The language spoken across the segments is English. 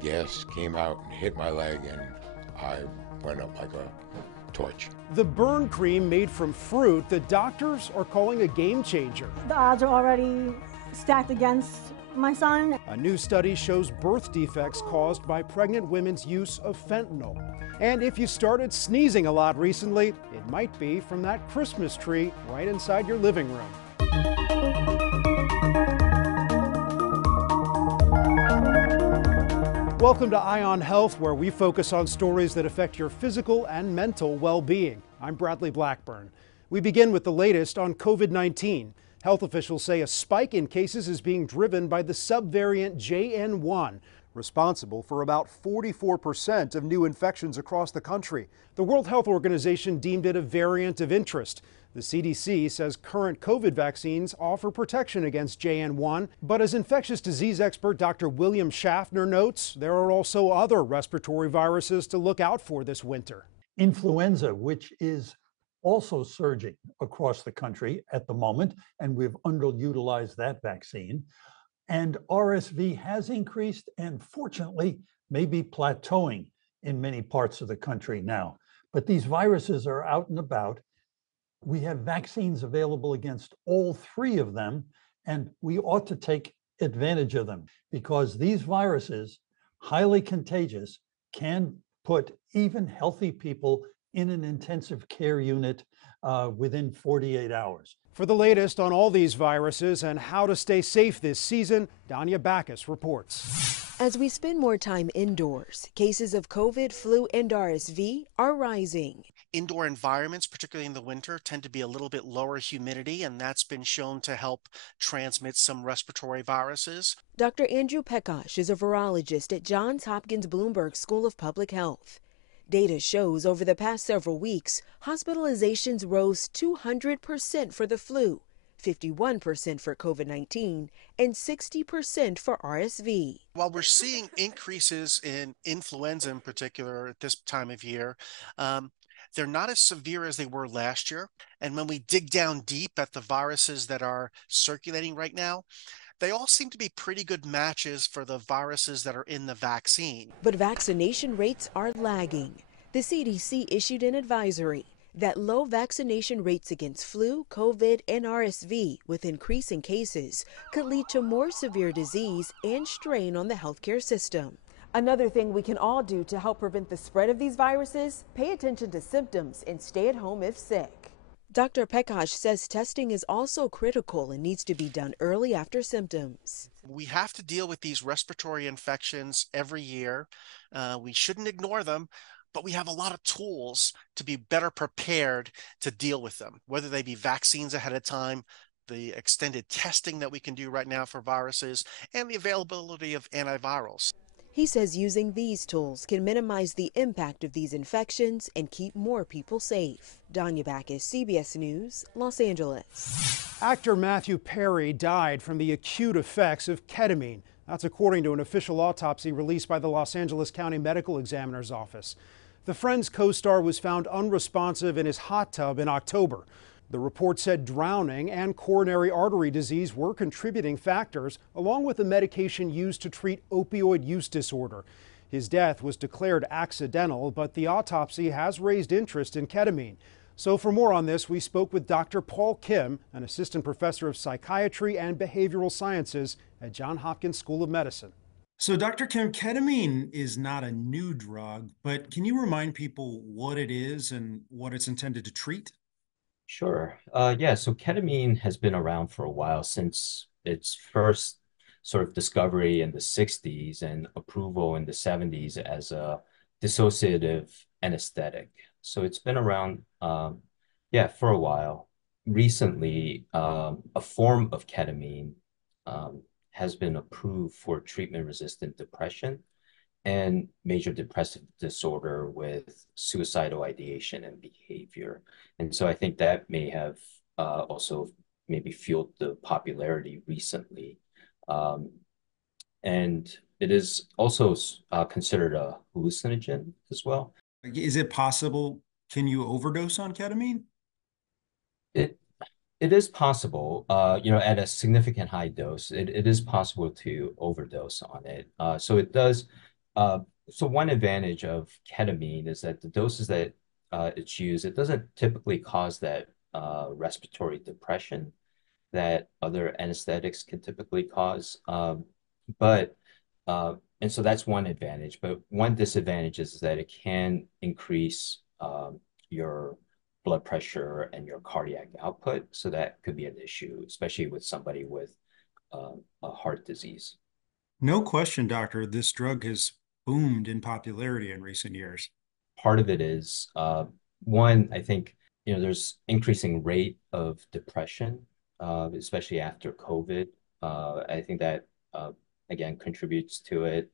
The gas came out and hit my leg, and I went up like a torch. The burn cream made from fruit that doctors are calling a game changer. The odds are already stacked against my son. A new study shows birth defects caused by pregnant women's use of fentanyl. And if you started sneezing a lot recently, it might be from that Christmas tree right inside your living room. Welcome to On Health, where we focus on stories that affect your physical and mental well-being. I'm Bradley Blackburn. We begin with the latest on COVID-19. Health officials say a spike in cases is being driven by the subvariant JN1, responsible for about 44% of new infections across the country. The World Health Organization deemed it a variant of interest. The CDC says current COVID vaccines offer protection against JN1, but as infectious disease expert Dr. William Schaffner notes, there are also other respiratory viruses to look out for this winter. Influenza, which is also surging across the country at the moment, and we've underutilized that vaccine. And RSV has increased and fortunately may be plateauing in many parts of the country now. But these viruses are out and about. We have vaccines available against all three of them, and we ought to take advantage of them because these viruses, highly contagious, can put even healthy people in an intensive care unit within 48 hours. For the latest on all these viruses and how to stay safe this season, Danya Backus reports. As we spend more time indoors, cases of COVID, flu, and RSV are rising. Indoor environments, particularly in the winter, tend to be a little bit lower humidity, and that's been shown to help transmit some respiratory viruses. Dr. Andrew Pekash is a virologist at Johns Hopkins Bloomberg School of Public Health. Data shows over the past several weeks, hospitalizations rose 200% for the flu, 51% for COVID-19, and 60% for RSV. While we're seeing increases in influenza in particular at this time of year, they're not as severe as they were last year. And when we dig down deep at the viruses that are circulating right now, they all seem to be pretty good matches for the viruses that are in the vaccine. But vaccination rates are lagging. The CDC issued an advisory that low vaccination rates against flu, COVID, and RSV with increasing cases could lead to more severe disease and strain on the healthcare system. Another thing we can all do to help prevent the spread of these viruses, pay attention to symptoms and stay at home if sick. Dr. Pekash says testing is also critical and needs to be done early after symptoms. We have to deal with these respiratory infections every year. We shouldn't ignore them, but we have a lot of tools to be better prepared to deal with them, whether they be vaccines ahead of time, the extended testing that we can do right now for viruses, and the availability of antivirals. He says using these tools can minimize the impact of these infections and keep more people safe. Danya Backus, CBS News, Los Angeles. Actor Matthew Perry died from the acute effects of ketamine. That's according to an official autopsy released by the Los Angeles County Medical Examiner's Office. The Friends co-star was found unresponsive in his hot tub in October. The report said drowning and coronary artery disease were contributing factors, along with the medication used to treat opioid use disorder. His death was declared accidental, but the autopsy has raised interest in ketamine. So for more on this, we spoke with Dr. Paul Kim, an assistant professor of psychiatry and behavioral sciences at Johns Hopkins School of Medicine. So, Dr. Kim, ketamine is not a new drug, but can you remind people what it is and what it's intended to treat? Sure. Yeah, so ketamine has been around for a while since its first sort of discovery in the 60s and approval in the 70s as a dissociative anesthetic. So it's been around, for a while. Recently, a form of ketamine has been approved for treatment-resistant depression and major depressive disorder with suicidal ideation and behavior. And so I think that may have also maybe fueled the popularity recently. And it is also considered a hallucinogen as well. Is it possible, can you overdose on ketamine? It is possible, at a significant high dose, it is possible to overdose on it. So it does So one advantage of ketamine is that the doses that it's used, it doesn't typically cause that respiratory depression that other anesthetics can typically cause. And so that's one advantage. But one disadvantage is that it can increase your blood pressure and your cardiac output. So that could be an issue, especially with somebody with a heart disease. No question, doctor, this drug has boomed in popularity in recent years. Part of it is one, I think, there's increasing rate of depression, especially after COVID. I think that again contributes to it.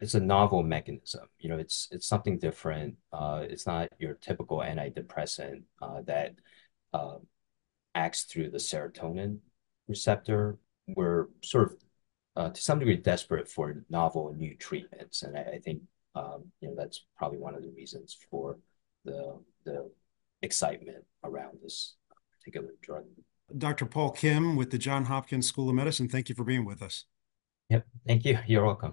It's a novel mechanism. It's something different. It's not your typical antidepressant that acts through the serotonin receptor. We're sort of to some degree desperate for novel new treatments, and I think that's probably one of the reasons for the excitement around this particular drug. Dr. Paul Kim with the Johns Hopkins School of Medicine, thank you for being with us. Yep, thank you. You're welcome.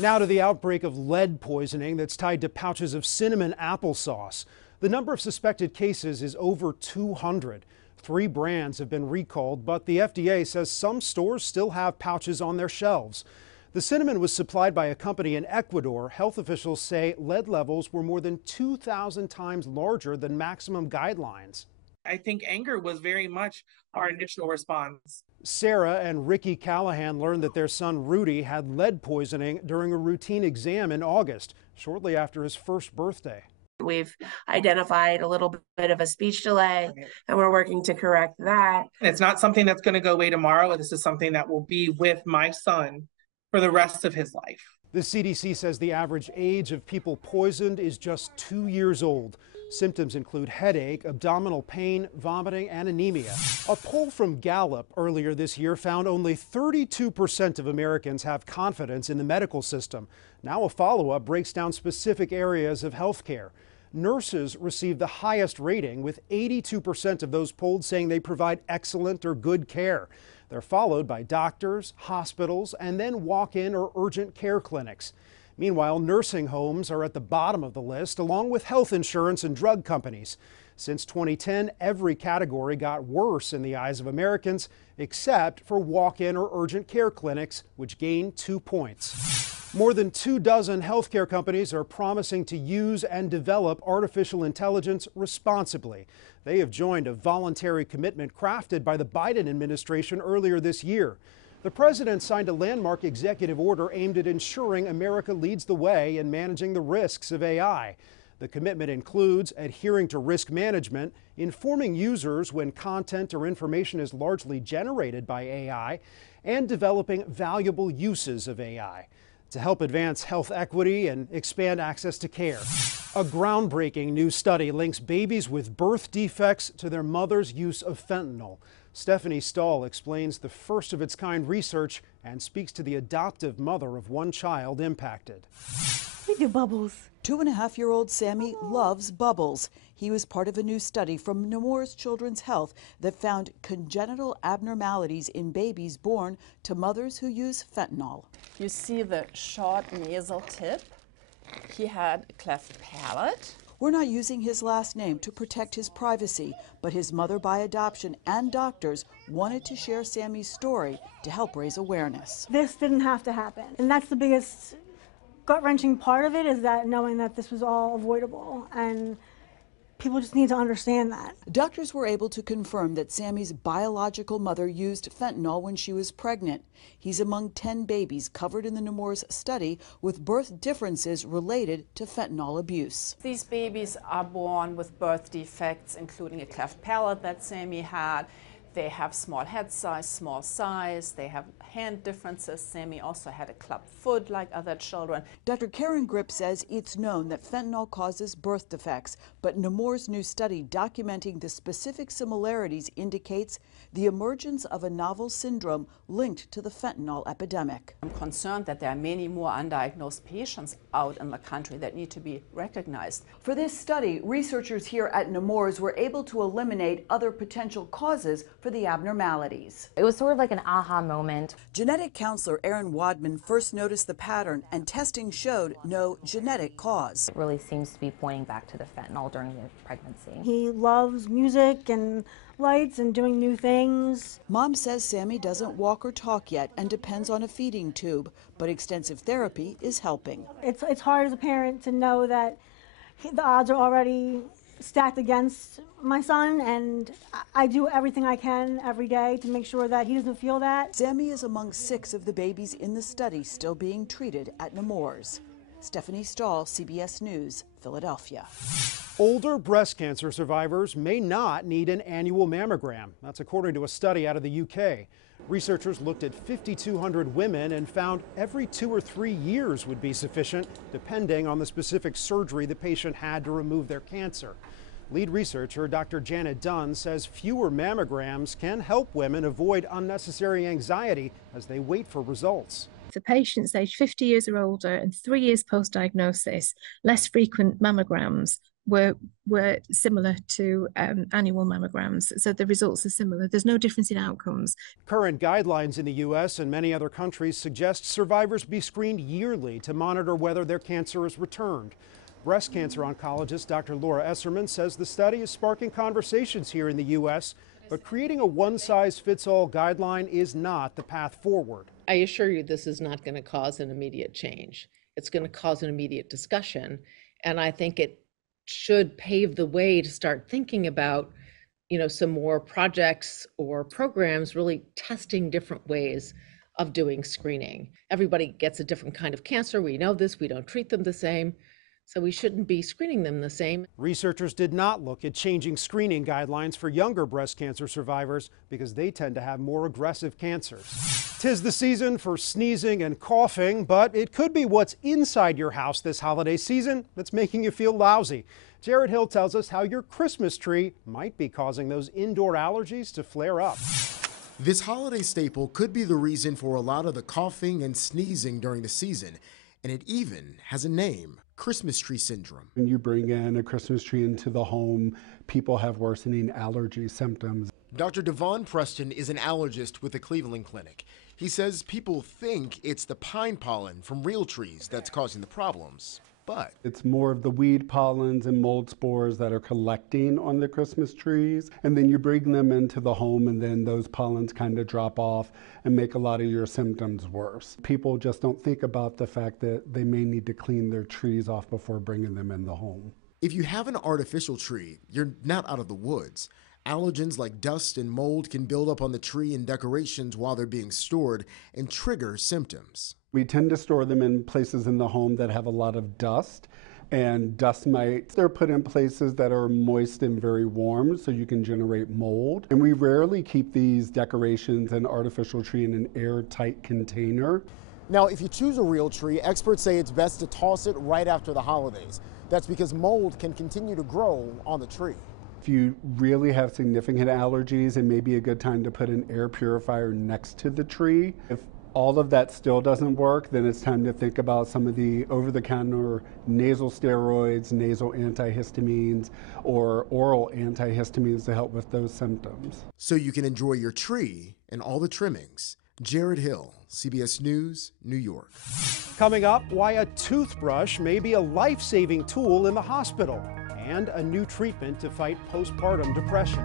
Now to the outbreak of lead poisoning that's tied to pouches of cinnamon applesauce. The number of suspected cases is over 200. 3 brands have been recalled, but the FDA says some stores still have pouches on their shelves. The cinnamon was supplied by a company in Ecuador. Health officials say lead levels were more than 2,000 times larger than maximum guidelines. I think anger was very much our initial response. Sarah and Ricky Callahan learned that their son Rudy had lead poisoning during a routine exam in August, shortly after his first birthday. We've identified a little bit of a speech delay, and we're working to correct that. It's not something that's going to go away tomorrow. This is something that will be with my son for the rest of his life. The CDC says the average age of people poisoned is just 2 years old. Symptoms include headache, abdominal pain, vomiting, and anemia. A poll from Gallup earlier this year found only 32% of Americans have confidence in the medical system. Now a follow-up breaks down specific areas of health care. Nurses receive the highest rating, with 82% of those polled saying they provide excellent or good care. They're followed by doctors, hospitals, and then walk-in or urgent care clinics. Meanwhile, nursing homes are at the bottom of the list, along with health insurance and drug companies. Since 2010, every category got worse in the eyes of Americans, except for walk-in or urgent care clinics, which gained 2 points. More than 24 healthcare companies are promising to use and develop artificial intelligence responsibly. They have joined a voluntary commitment crafted by the Biden administration earlier this year. The president signed a landmark executive order aimed at ensuring America leads the way in managing the risks of AI. The commitment includes adhering to risk management, informing users when content or information is largely generated by AI, and developing valuable uses of AI to help advance health equity and expand access to care. A groundbreaking new study links babies with birth defects to their mother's use of fentanyl. Stephanie Stahl explains the first of its kind research and speaks to the adoptive mother of one child impacted. We do bubbles. 2.5-year-old Sammy loves bubbles. He was part of a new study from Nemours Children's Health that found congenital abnormalities in babies born to mothers who use fentanyl. You see the short nasal tip. He had a cleft palate. We're not using his last name to protect his privacy, but his mother by adoption and doctors wanted to share Sammy's story to help raise awareness. This didn't have to happen. And that's the biggest gut-wrenching part of it, is that knowing that this was all avoidable, and people just need to understand that. Doctors were able to confirm that Sammy's biological mother used fentanyl when she was pregnant. He's among 10 babies covered in the Nemours study with birth differences related to fentanyl abuse. These babies are born with birth defects, including a cleft palate that Sammy had. They have small head size, small size. They have hand differences. Sammy also had a club foot like other children. Dr. Karen Grip says it's known that fentanyl causes birth defects, but Nemours' new study documenting the specific similarities indicates the emergence of a novel syndrome linked to the fentanyl epidemic. I'm concerned that there are many more undiagnosed patients out in the country that need to be recognized. For this study, researchers here at Nemours were able to eliminate other potential causes for the abnormalities. It was sort of like an aha moment. Genetic counselor Erin Wadman first noticed the pattern, and testing showed no genetic cause. It really seems to be pointing back to the fentanyl during the pregnancy. He loves music and lights and doing new things. Mom says Sammy doesn't walk or talk yet and depends on a feeding tube, but extensive therapy is helping. It's hard as a parent to know that the odds are already stacked against my son, and I do everything I can every day to make sure that he doesn't feel that. Sammy is among 6 of the babies in the study still being treated at Nemours. Stephanie Stahl, CBS News, Philadelphia. Older breast cancer survivors may not need an annual mammogram. That's according to a study out of the UK. Researchers looked at 5,200 women and found every 2 or 3 years would be sufficient, depending on the specific surgery the patient had to remove their cancer. Lead researcher Dr. Janet Dunn says fewer mammograms can help women avoid unnecessary anxiety as they wait for results. For patients aged 50 years or older and 3 years post-diagnosis, less frequent mammograms were similar to annual mammograms. So the results are similar. There's no difference in outcomes. Current guidelines in the U.S. and many other countries suggest survivors be screened yearly to monitor whether their cancer is returned. Breast cancer oncologist Dr. Laura Esserman says the study is sparking conversations here in the U.S., but creating a one-size-fits-all guideline is not the path forward. I assure you this is not going to cause an immediate change. It's going to cause an immediate discussion, and I think it should pave the way to start thinking about, some more projects or programs really testing different ways of doing screening. Everybody gets a different kind of cancer. We know this. We don't treat them the same. So we shouldn't be screening them the same. Researchers did not look at changing screening guidelines for younger breast cancer survivors because they tend to have more aggressive cancers. 'Tis the season for sneezing and coughing, but it could be what's inside your house this holiday season that's making you feel lousy. Jared Hill tells us how your Christmas tree might be causing those indoor allergies to flare up. This holiday staple could be the reason for a lot of the coughing and sneezing during the season, and it even has a name. Christmas tree syndrome. When you bring in a Christmas tree into the home, people have worsening allergy symptoms. Dr. Devon Preston is an allergist with the Cleveland Clinic. He says people think it's the pine pollen from real trees that's causing the problems, but it's more of the weed pollens and mold spores that are collecting on the Christmas trees, and then you bring them into the home, and then those pollens kind of drop off and make a lot of your symptoms worse. People just don't think about the fact that they may need to clean their trees off before bringing them in the home. If you have an artificial tree, you're not out of the woods. Allergens like dust and mold can build up on the tree and decorations while they're being stored and trigger symptoms. We tend to store them in places in the home that have a lot of dust and dust mites. They're put in places that are moist and very warm so you can generate mold. And we rarely keep these decorations and artificial tree in an airtight container. Now, if you choose a real tree, experts say it's best to toss it right after the holidays. That's because mold can continue to grow on the tree. If you really have significant allergies, it may be a good time to put an air purifier next to the tree. If all of that still doesn't work, then it's time to think about some of the over-the-counter nasal steroids, nasal antihistamines, or oral antihistamines to help with those symptoms. So you can enjoy your tree and all the trimmings. Jared Hill, CBS News, New York. Coming up, why a toothbrush may be a life-saving tool in the hospital, and a new treatment to fight postpartum depression.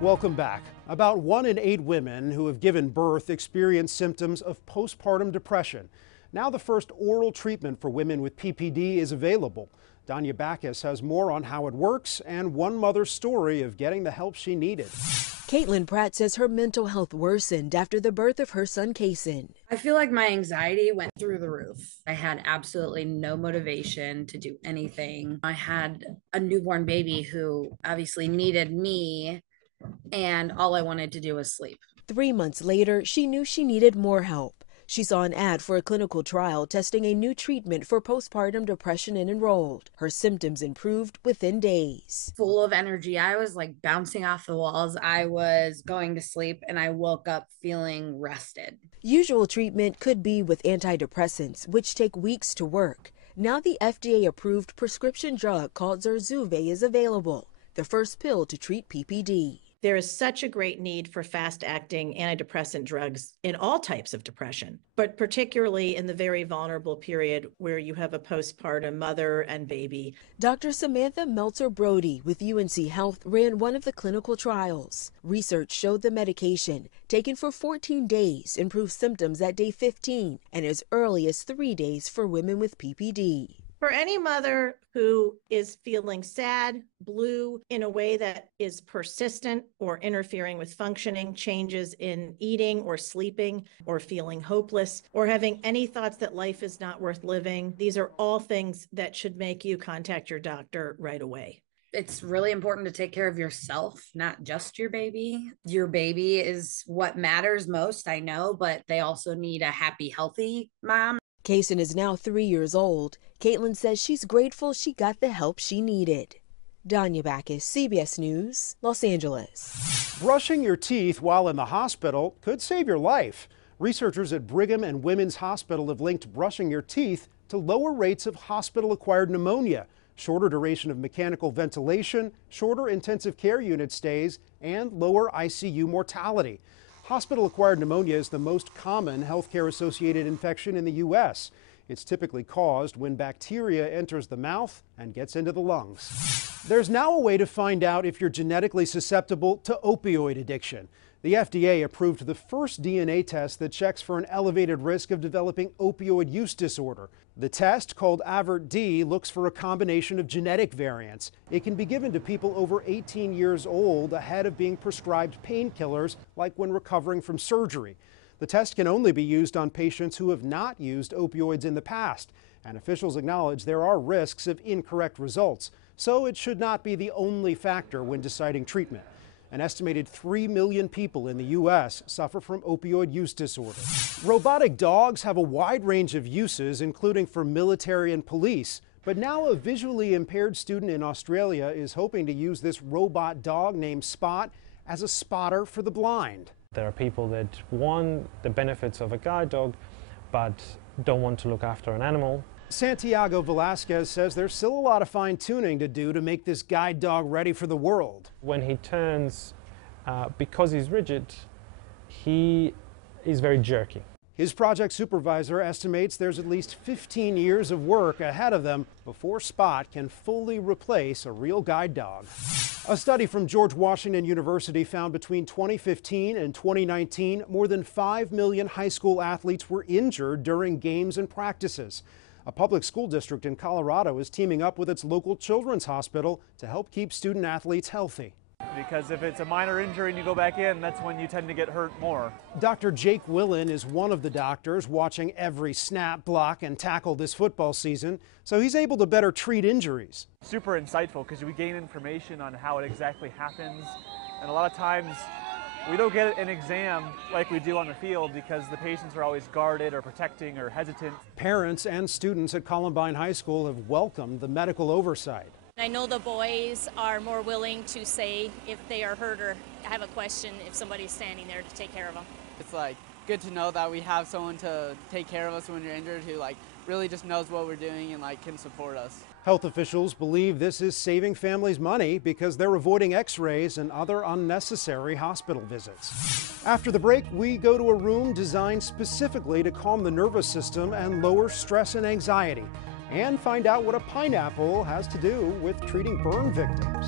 Welcome back. About 1 in 8 women who have given birth experience symptoms of postpartum depression. Now the first oral treatment for women with PPD is available. Danya Backus has more on how it works and one mother's story of getting the help she needed. Caitlin Pratt says her mental health worsened after the birth of her son, Kaysen. I feel like my anxiety went through the roof. I had absolutely no motivation to do anything. I had a newborn baby who obviously needed me, and all I wanted to do was sleep. 3 months later, she knew she needed more help. She saw an ad for a clinical trial testing a new treatment for postpartum depression and enrolled. Her symptoms improved within days. Full of energy. I was like bouncing off the walls. I was going to sleep and I woke up feeling rested. Usual treatment could be with antidepressants, which take weeks to work. Now the FDA-approved prescription drug called Zurzuvae is available, the first pill to treat PPD. There is such a great need for fast-acting antidepressant drugs in all types of depression, but particularly in the very vulnerable period where you have a postpartum mother and baby. Dr. Samantha Meltzer-Brody with UNC Health ran one of the clinical trials. Research showed the medication, taken for 14 days, improved symptoms at day 15 and as early as 3 days for women with PPD. For any mother who is feeling sad, blue in a way that is persistent or interfering with functioning, changes in eating or sleeping, or feeling hopeless, or having any thoughts that life is not worth living, these are all things that should make you contact your doctor right away. It's really important to take care of yourself, not just your baby. Your baby is what matters most, I know, but they also need a happy, healthy mom. Kaysen is now 3 years old. Caitlin says she's grateful she got the help she needed. Danya Backus, CBS News, Los Angeles. Brushing your teeth while in the hospital could save your life. Researchers at Brigham and Women's Hospital have linked brushing your teeth to lower rates of hospital-acquired pneumonia, shorter duration of mechanical ventilation, shorter intensive care unit stays, and lower ICU mortality. Hospital-acquired pneumonia is the most common healthcare-associated infection in the U.S. It's typically caused when bacteria enters the mouth and gets into the lungs. There's now a way to find out if you're genetically susceptible to opioid addiction. The FDA approved the first DNA test that checks for an elevated risk of developing opioid use disorder. The test, called AVERT-D, looks for a combination of genetic variants. It can be given to people over 18 years old ahead of being prescribed painkillers, like when recovering from surgery. The test can only be used on patients who have not used opioids in the past, and officials acknowledge there are risks of incorrect results, so it should not be the only factor when deciding treatment. An estimated 3 million people in the U.S. suffer from opioid use disorder. Robotic dogs have a wide range of uses, including for military and police. But now a visually impaired student in Australia is hoping to use this robot dog named Spot as a spotter for the blind. There are people that want the benefits of a guide dog, but don't want to look after an animal. Santiago Velasquez says there's still a lot of fine-tuning to do to make this guide dog ready for the world. When he turns, because he's rigid, he is very jerky. His project supervisor estimates there's at least 15 years of work ahead of them before Spot can fully replace a real guide dog. A study from George Washington University found between 2015 and 2019, more than 5 million high school athletes were injured during games and practices. A public school district in Colorado is teaming up with its local children's hospital to help keep student athletes healthy. Because if it's a minor injury and you go back in, that's when you tend to get hurt more. Dr. Jake Willen is one of the doctors watching every snap, block, and tackle this football season, so he's able to better treat injuries. Super insightful because we gain information on how it exactly happens, and a lot of times we don't get an exam like we do on the field because the patients are always guarded or protecting or hesitant. Parents and students at Columbine High School have welcomed the medical oversight. I know the boys are more willing to say if they are hurt or have a question if somebody's standing there to take care of them. It's like good to know that we have someone to take care of us when you're injured who really just knows what we're doing and can support us. Health officials believe this is saving families money because they're avoiding x-rays and other unnecessary hospital visits. After the break, we go to a room designed specifically to calm the nervous system and lower stress and anxiety, and find out what a pineapple has to do with treating burn victims.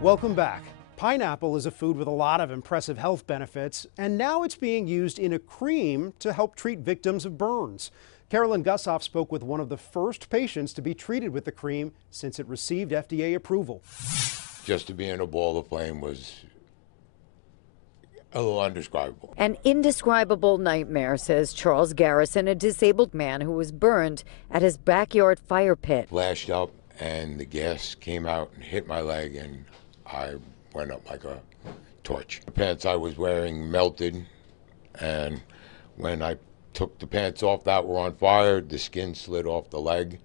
Welcome back. Pineapple is a food with a lot of impressive health benefits, and now it's being used in a cream to help treat victims of burns. Carolyn Gussoff spoke with one of the first patients to be treated with the cream since it received FDA approval. Just to be in a ball of flame was a little indescribable. An indescribable nightmare, says Charles Garrison, a disabled man who was burned at his backyard fire pit. Flashed up and the gas came out and hit my leg and I went up like a torch. The pants I was wearing melted, and when I took the pants off that were on fire, the skin slid off the leg.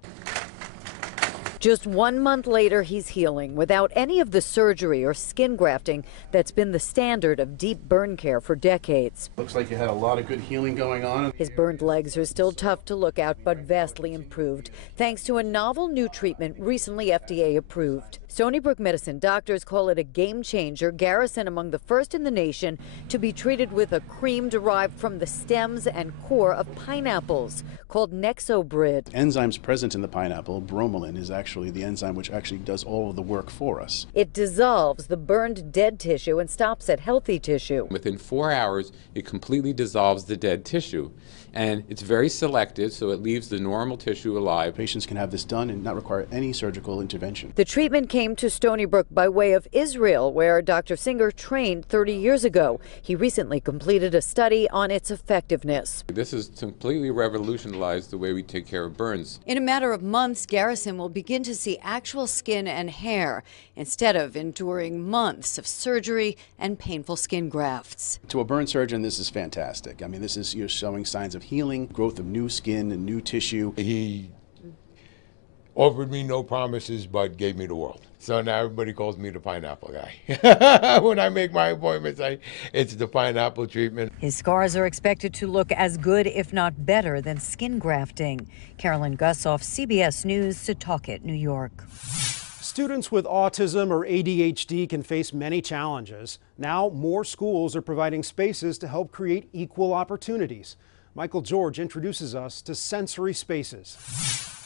Just 1 month later, he's healing without any of the surgery or skin grafting that's been the standard of deep burn care for decades. Looks like you had a lot of good healing going on. His burned legs are still tough to look at, but vastly improved, thanks to a novel new treatment recently FDA approved. Stony Brook Medicine doctors call it a game changer. Garrison among the first in the nation to be treated with a cream derived from the stems and core of pineapples called Nexobrid. Enzymes present in the pineapple, bromelain, is actually the enzyme which actually does all of the work for us. It dissolves the burned dead tissue and stops at healthy tissue. Within 4 hours, it completely dissolves the dead tissue. And it's very selective, so it leaves the normal tissue alive. Patients can have this done and not require any surgical intervention. The treatment came to Stony Brook by way of Israel, where Dr. Singer trained 30 years ago. He recently completed a study on its effectiveness. This has completely revolutionized the way we take care of burns. In a matter of months, Garrison will begin to see actual skin and hair instead of enduring months of surgery and painful skin grafts. To a burn surgeon, this is fantastic. I mean, you're showing signs of healing, growth of new skin and new tissue. He offered me no promises, but gave me the world. So now everybody calls me the pineapple guy. When I make my appointments, it's the pineapple treatment. His scars are expected to look as good, if not better, than skin grafting. Carolyn Gussoff, CBS News, Setauket, New York. Students with autism or ADHD can face many challenges. Now, more schools are providing spaces to help create equal opportunities. Michael George introduces us to sensory spaces.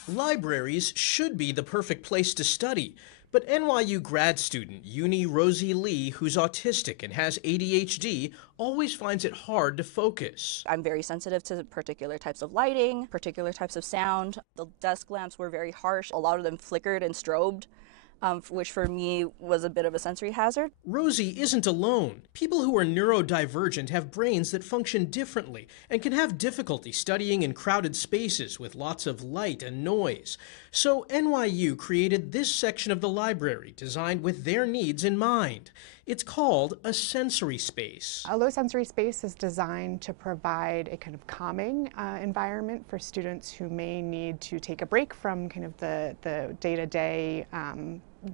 Libraries should be the perfect place to study, but NYU grad student Uni Rosie Lee, who's autistic and has ADHD, always finds it hard to focus. I'm very sensitive to particular types of lighting, particular types of sound. The desk lamps were very harsh. A lot of them flickered and strobed, which for me was a bit of a sensory hazard. Rosie isn't alone. People who are neurodivergent have brains that function differently and can have difficulty studying in crowded spaces with lots of light and noise. So NYU created this section of the library designed with their needs in mind. It's called a sensory space. A low sensory space is designed to provide a kind of calming environment for students who may need to take a break from kind of the day-to-day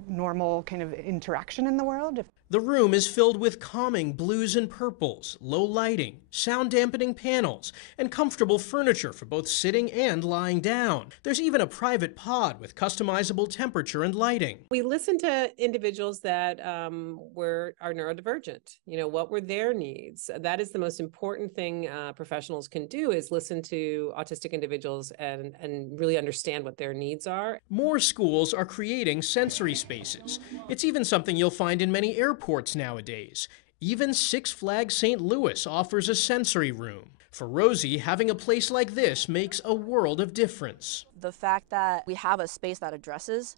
normal kind of interaction in the world. The room is filled with calming blues and purples, low lighting, sound dampening panels, and comfortable furniture for both sitting and lying down. There's even a private pod with customizable temperature and lighting. We listened to individuals that are neurodivergent. You know, what were their needs? That is the most important thing professionals can do, is listen to autistic individuals and really understand what their needs are. More schools are creating sensory spaces. It's even something you'll find in many airports nowadays. Even Six Flags St. Louis offers a sensory room. For Rosie, having a place like this makes a world of difference. The fact that we have a space that addresses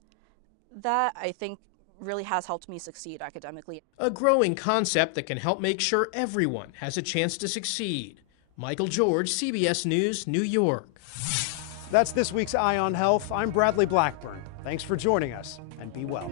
that, I think, really has helped me succeed academically. A growing concept that can help make sure everyone has a chance to succeed. Michael George, CBS News, New York. That's this week's Eye on Health. I'm Bradley Blackburn. Thanks for joining us, and be well.